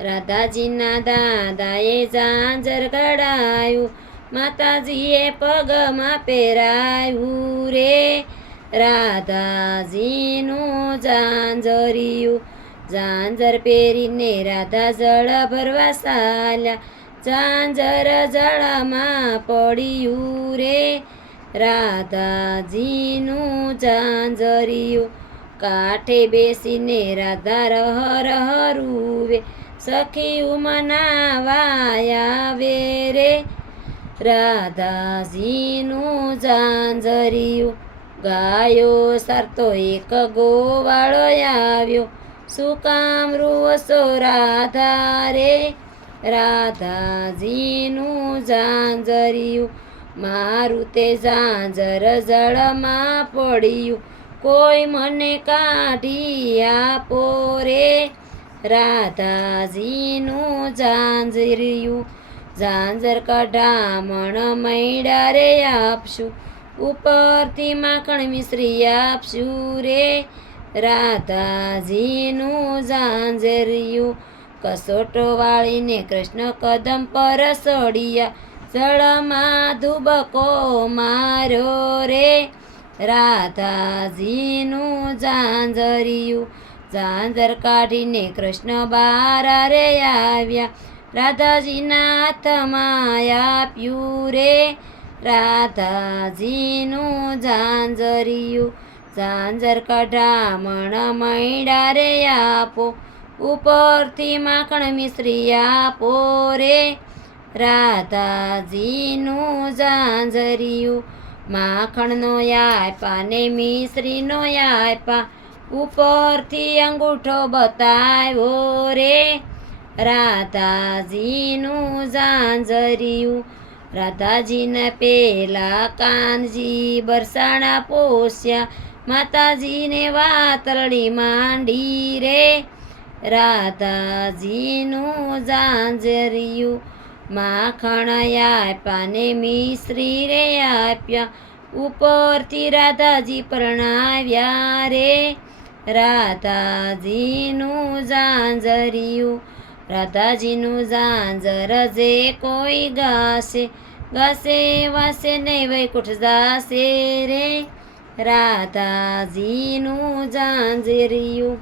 રાધાજીના દાદાએ ઝાંઝર ઘડાયું, માતાજીએ પગમાં પહેરાયું રે. રાધાજીનું ઝાંઝરિયું, ઝાંઝર પહેરીને રાધા જળ ભરવા ચાલ્યા, ઝાંઝર જળમાં પડ્યું રે. રાધાજીનું ઝાંઝરિયું, કાંઠે બેસીને રાધા રહ રૂવે, સખીયું મનાવા આવે રે. રાધાજીનું ઝાંઝરિયું, ગાયો સારતો એક ગોવાળો આવ્યો, શું કામ રૂવશો રાધા રે. રાધાજીનું ઝાંઝરિયું, મારું તે ઝાંઝર જળમાં પડ્યું, કોઈ મને કાઢી આપો રે. રાધાજીનું ઝાંઝરિયું, ઝાંઝર કઢામણ મૈડા રે આપશું, ઉપરથી માખણ મિશ્રી આપશું રે. રાધાજીનું ઝાંઝરિયું, કસોટો વાળીને કૃષ્ણ કદમ પર સળિયા, જળમાં ધુબકો માર્યો રે. રાધાજીનું ઝાંઝરિયું, ઝાંઝર કાઢીને કૃષ્ણ બારા રે આવ્યા, રાધાજીના હાથમાં આપ્યું રે. રાધાજીનું ઝાંઝરિયું, ઝાંઝર કઢામણ મૈડા રે આપો, ઉપરથી માખણ મિશ્રી આપો રે. રાધાજીનું ઝાંઝરિયું, માખણનો આપ્યા ને મિશ્રીનો આપ્યા, ઉપરથી અંગૂઠો બતાવ્યો રે. રાધાજીનું ઝાંઝરિયું, રાધાજીને પેલા કાનજી બરસાણા પોસ્યા, માતાજીને વાતરડી માંડી રે. રાધાજીનું ઝાંઝરિયું, માખણ આપ્યા ને મિશ્રી રે આપ્યા, ઉપરથી રાધાજી પરણાવ્યા રે. રાધાજીનું ઝાંઝરિયું, રાધાજીનું ઝાંઝર જે કોઈ ગાશે, ગાશે વાસે નહીં વૈકુંઠ જાશે રે. રાધાજીનું ઝાંઝરિયું.